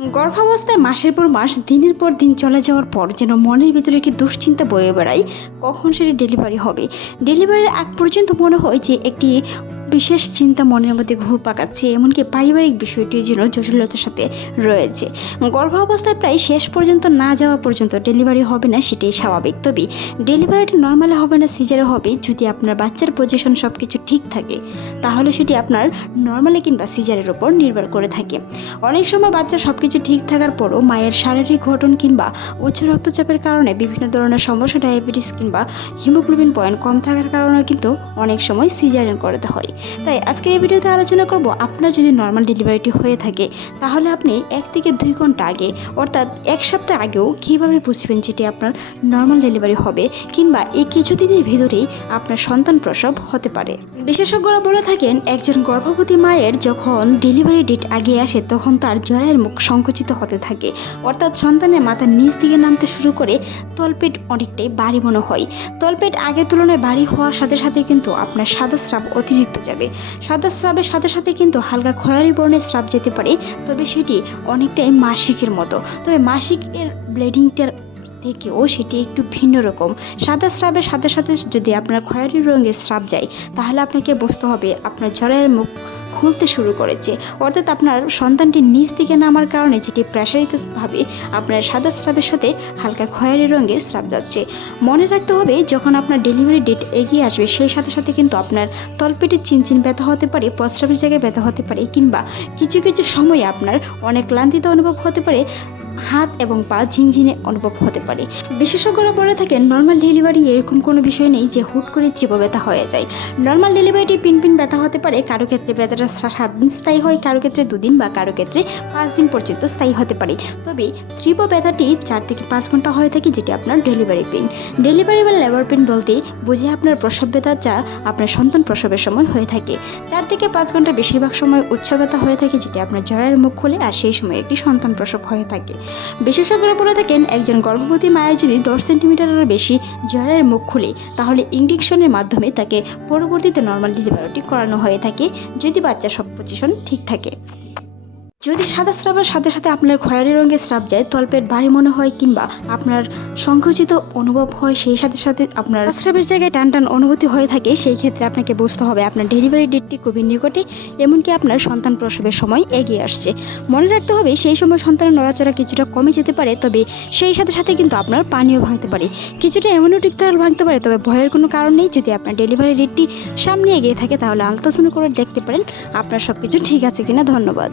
গর্ভাবস্থায় মাসের পর মাস, দিনের পর দিন চলে যাওয়ার পর যেন মনের ভিতরে একটি দুশ্চিন্তা বয়ে বেড়ায়, কখন সেটি ডেলিভারি হবে? ডেলিভারির আগ পর্যন্ত মনে হয় যে একটি বিশেষ চিন্তা মনের মধ্যে ঘুর পাকাচ্ছে এমনকি পারিবারিক বিষয়টি যেন জটিলতার সাথে রয়েছে। গর্ভাবস্থায় প্রায় শেষ পর্যন্ত না যাওয়া পর্যন্ত ডেলিভারি হবে না, সেটাই স্বাভাবিক। তবে ডেলিভারিটি নর্মালে হবে না সিজারে হবে, যদি আপনার বাচ্চার পজিশন সব কিছু ঠিক থাকে, তাহলে সেটি আপনার নর্মালি কিংবা সিজারের ওপর নির্ভর করে থাকে। অনেক সময় বাচ্চা সব কিছু ঠিক থাকার পরও মায়ের শারীরিক গঠন কিংবা উচ্চ রক্তচাপের কারণে বিভিন্ন ধরনের সমস্যা, ডায়াবেটিস কিংবা হিমোগ্লোবিন পয়েন্ট কম থাকার কারণে কিন্তু অনেক সময় সিজারিয়ান করাতে হয়। তাই আজকের এই ভিডিওতে আলোচনা করব আপনার যদি নর্মাল ডেলিভারিটি হয়ে থাকে, তাহলে আপনি এক থেকে দুই ঘণ্টা আগে, অর্থাৎ এক সপ্তাহ আগেও কীভাবে বুঝবেন যেটি আপনার নর্মাল ডেলিভারি হবে কিংবা এই কিছুদিনের ভিতরেই আপনার সন্তান প্রসব হতে পারে? বিশেষজ্ঞরা বলে থাকেন, একজন গর্ভবতী মায়ের যখন ডেলিভারি ডেট আগে আসে, তখন তার জ্বরের মুখ সংকুচিত হতে থাকে। অর্থাৎ সন্তানের মাথার নিচ দিকে নামতে শুরু করে তলপেট অনেকটাই বাড়ি মনে হয়। তলপেট আগের তুলনায় বাড়ি হওয়ার সাথে সাথে কিন্তু আপনার সাদা স্রাব অতিরিক্ত যাবে। সাদা স্রাবের সাথে সাথে কিন্তু হালকা খয়েরি বর্ণের স্রাব যেতে পারে, তবে সেটি অনেকটাই মাসিকের মতো। তবে মাসিকের ব্লিডিংটার থেকেও সেটি একটু ভিন্ন রকম। সাদা স্রাবের সাথে সাথে যদি আপনার খয়েরি রঙের স্রাব যায়, তাহলে আপনাকে বুঝতে হবে আপনার জ্বরের মুখ খুলতে শুরু করেছে। অর্থাৎ আপনার সন্তানটি নিচ দিকে নামার কারণে যেটি প্রেশারিতভাবে আপনার সাদা স্রাবের সাথে হালকা খয়েরি রঙের স্রাব যাচ্ছে। মনে রাখতে হবে, যখন আপনার ডেলিভারি ডেট এগিয়ে আসবে, সেই সাথে সাথে কিন্তু আপনার তলপেটের চিনচিন ব্যথা হতে পারে প্রস্রাবের জায়গায় ব্যথা হতে পারে, কিংবা কিছু কিছু সময়ে আপনার অনেক ক্লান্তিতে অনুভব হতে পারে। হাত এবং পা ঝিনঝিনে অনুভব হতে পারে। বিশেষজ্ঞরা বলে থাকেন নর্মাল ডেলিভারি এরকম কোনো বিষয় নেই যে হুট করে জীব ব্যথা হয়ে যায়। নর্মাল ডেলিভারিটি পিন পিন ব্যথা হতে পারে, কারও ক্ষেত্রে ব্যথাটা সাত দিন স্থায়ী হয়, কারও ক্ষেত্রে দুদিন বা কারও ক্ষেত্রে পাঁচ দিন পর্যন্ত স্থায়ী হতে পারে। তবে তীব্র ব্যথাটি চার থেকে পাঁচ ঘণ্টা হয়ে থাকে যেটি আপনার ডেলিভারি পেন ডেলিভারি বা লেবার পেন বলতে বুঝে আপনার প্রসব ব্যথা যা আপনার সন্তান প্রসবের সময় হয়ে থাকে। চার থেকে পাঁচ ঘণ্টা বেশিরভাগ সময় উচ্চ ব্যথা হয়ে থাকে যেটি আপনার জয়ের মুখ খুলে আর সেই সময় একটি সন্তান প্রসব হয়ে থাকে। বিশেষজ্ঞরা বলে থাকেন, একজন গর্ভবতী মায়ের যদি দশ সেন্টিমিটারের বেশি জ্বরের মুখ খুলে, তাহলে ইঞ্জেকশনের মাধ্যমে তাকে পরবর্তীতে নর্মাল ডেলিভারিটি করানো হয়ে থাকে, যদি বাচ্চার সব পজিশন ঠিক থাকে। যদি সাদা স্রাবের সাথে সাথে আপনার খয়েরি রঙের স্রাব যায় তলপেট ভারী মনে হয় কিংবা আপনার সংকুচিত অনুভব হয়, সেই সাথে সাথে আপনার স্রাবের জায়গায় টান টান অনুভূতি হয়ে থাকে, সেই ক্ষেত্রে আপনাকে বুঝতে হবে আপনার ডেলিভারি ডেটটি খুবই নিকটে, এমনকি আপনার সন্তান প্রসবের সময় এগিয়ে আসছে। মনে রাখতে হবে, সেই সময় সন্তানের নড়াচড়া কিছুটা কমে যেতে পারে, তবে সেই সাথে সাথে কিন্তু আপনার পানিও ভাঙতে পারে। কিছুটা এমনটিক তরল ভাঙতে পারে, তবে ভয়ের কোনো কারণ নেই। যদি আপনার ডেলিভারি ডেটটি সামনে এগিয়ে থাকে, তাহলে আলট্রাসাউন্ড করে দেখতে পারেন, আপনার সব কিছু ঠিক আছে কিনা। ধন্যবাদ।